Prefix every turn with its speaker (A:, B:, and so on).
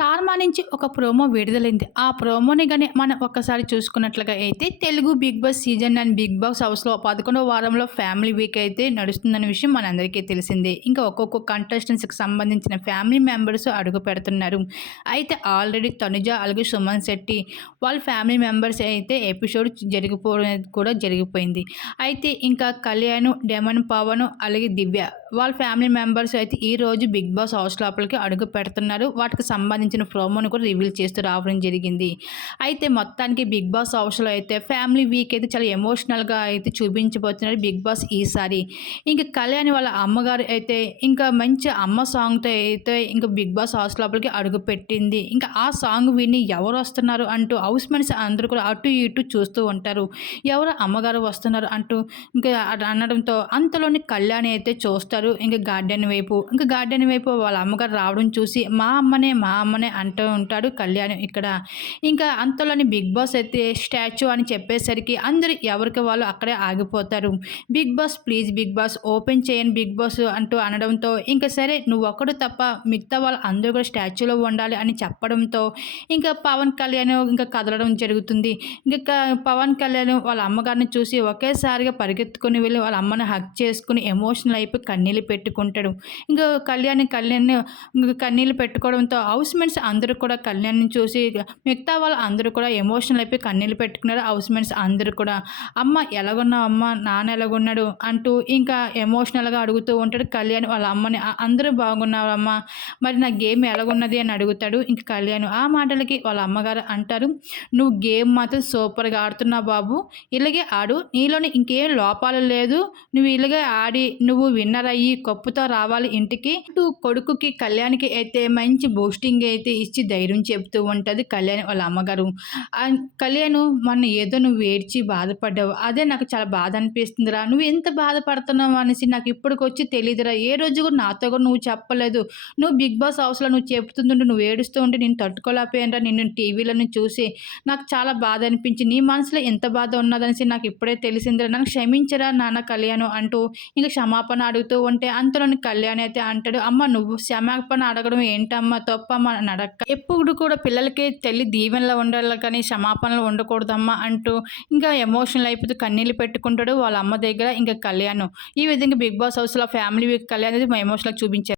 A: Star మా నుంచి ఒక ప్రోమో విడుదలైంది. ఆ ప్రోమోని కానీ మనం ఒక్కసారి చూసుకున్నట్లుగా అయితే Telugu Bigg Boss season and Bigg Boss హౌస్లో పదకొండవ వారంలో ఫ్యామిలీ వీక్ అయితే నడుస్తుందనే విషయం మనందరికీ తెలిసిందే. ఇంకా ఒక్కొక్క కంటెస్టెంట్స్కి సంబంధించిన ఫ్యామిలీ మెంబర్స్ అడుగు పెడుతున్నారు. అయితే ఆల్రెడీ తనుజ అలాగే సుమన్ శెట్టి వాళ్ళ ఫ్యామిలీ మెంబర్స్ అయితే ఎపిసోడ్ జరిగిపోవడం కూడా జరిగిపోయింది. అయితే ఇంకా కళ్యాణ్ డెమన్ పవన్ అలాగే దివ్య వాళ్ళ ఫ్యామిలీ మెంబర్స్ అయితే ఈ రోజు బిగ్ బాస్ హౌస్ లోపలికి అడుగు పెడుతున్నారు. వాటికి సంబంధించిన ప్రోమోను కూడా రివీల్ చేస్తూ రావడం జరిగింది. అయితే మొత్తానికి బిగ్ బాస్ హౌస్లో అయితే ఫ్యామిలీ వీక్ అయితే చాలా ఎమోషనల్గా అయితే చూపించబోతున్నారు బిగ్ బాస్ ఈసారి. ఇంకా కళ్యాణి వాళ్ళ అమ్మగారు అయితే ఇంకా మంచి అమ్మ సాంగ్తో అయితే ఇంకా బిగ్ బాస్ హౌస్ లోపలికి అడుగు పెట్టింది. ఇంకా ఆ సాంగ్ విని ఎవరు వస్తున్నారు అంటూ హౌస్ మనిషి అందరూ కూడా అటు ఇటు చూస్తూ ఉంటారు. ఎవరు అమ్మగారు వస్తున్నారు అంటూ ఇంకా అనడంతో అంతలోని కళ్యాణి అయితే చూస్తారు ఇంకా గార్డెన్ వైపు ఇంకా గార్డెన్ వైపు వాళ్ళ అమ్మగారు రావడం చూసి మా అమ్మనే మా అమ్మనే అంటూ ఉంటాడు కళ్యాణ్ ఇక్కడ. ఇంకా అంతలోని బిగ్ బాస్ అయితే స్టాచ్యూ అని చెప్పేసరికి అందరు ఎవరికి వాళ్ళు అక్కడే ఆగిపోతారు. Bigg Boss please Bigg Boss open చేయని బిగ్ బాస్ అంటూ అనడంతో ఇంకా సరే నువ్వు ఒక్కడు తప్ప మిగతా వాళ్ళు అందరూ కూడా స్టాచ్యూలో ఉండాలి అని చెప్పడంతో ఇంకా పవన్ కళ్యాణ్ ఇంకా కదలడం జరుగుతుంది. ఇంకా పవన్ కళ్యాణ్ వాళ్ళ అమ్మగారిని చూసి ఒకేసారిగా పరిగెత్తుకుని వెళ్ళి వాళ్ళ అమ్మని హక్ చేసుకుని ఎమోషనల్ అయిపోయి కన్నీళ్ళు పెట్టుకుంటాడు. ఇంకా కళ్యాణ్ కళ్యాణ్ ఇంకా కన్నీళ్ళు పెట్టుకోవడంతో హౌస్ మేట్స్ అందరూ కూడా కళ్యాణ్ని చూసి మిగతా వాళ్ళు అందరూ కూడా ఎమోషనల్ అయిపోయి కన్నీళ్ళు పెట్టుకున్నారు. హౌస్ మేట్స్ అందరూ కూడా అమ్మ ఎలాగున్నావు అమ్మ? నాన్న ఎలాగున్నాడు? అంటూ ఇంకా ఎమోషనల్గా అడుగుతూ ఉంటాడు కళ్యాణ్ వాళ్ళ అమ్మని. అందరూ బాగున్నావు అమ్మ? మరి నా గేమ్ ఎలాగున్నది? అని అడుగుతాడు ఇంకా కళ్యాణ్. ఆ మాటలకి వాళ్ళ అమ్మగారు అంటారు నువ్వు గేమ్ మాత్రం సూపర్గా ఆడుతున్నావు బాబు. ఇలాగే ఆడు. నీలోని ఇంకేం లోపాలు లేదు. నువ్వు ఇలాగే ఆడి నువ్వు విన్నర్ అయ్యి ఈ కప్పుతో రావాలి ఇంటికి. ఇటు కొడుకుకి కళ్యాణ్కి అయితే మంచి బూస్టింగ్ అయితే ఇచ్చి ధైర్యం చెప్తూ ఉంటుంది కళ్యాణ్ వాళ్ళ అమ్మగారు. కళ్యాణ్ మొన్న ఏదో నువ్వు ఏడ్చి బాధపడ్డావు. అదే నాకు చాలా బాధ అనిపిస్తుందిరా. నువ్వు ఎంత బాధపడుతున్నావు అనేసి నాకు ఇప్పటికొచ్చి తెలియదురా ఏ రోజు కూడా నాతో కూడా నువ్వు చెప్పలేదు. నువ్వు బిగ్ బాస్ హౌస్లో నువ్వు చెప్తుంటుంటే నువ్వు ఏడుస్తూ ఉంటే నేను తట్టుకోలేకపోయానరా. నిన్ను టీవీలను చూసి నాకు చాలా బాధ అనిపించి నీ మనసులో ఎంత బాధ ఉన్నదనేసి నాకు ఇప్పుడే తెలిసిందిరా. నన్ను క్షమించరా నాన్న కళ్యాణ్ అంటూ ఇంకా క్షమాపణ అడుగుతూ ఉంటే అంతలోని కళ్యాణ్ అయితే అంటాడు అమ్మ నువ్వు క్షమాపణ అడగడం ఏంటమ్మా? తప్పమ్మ నడక్క అడక్క ఎప్పుడు కూడా పిల్లలకి తల్లి దీవెనలో ఉండాలి కానీ క్షమాపణలు ఉండకూడదమ్మా అంటూ ఇంకా ఎమోషనల్ అయిపోతూ కన్నీళ్ళు పెట్టుకుంటాడు వాళ్ళ అమ్మ దగ్గర ఇంకా కళ్యాణ్. ఈ విధంగా బిగ్ బాస్ హౌస్లో ఫ్యామిలీ కళ్యాణ్ అనేది ఎమోషనల్ చూపించారు.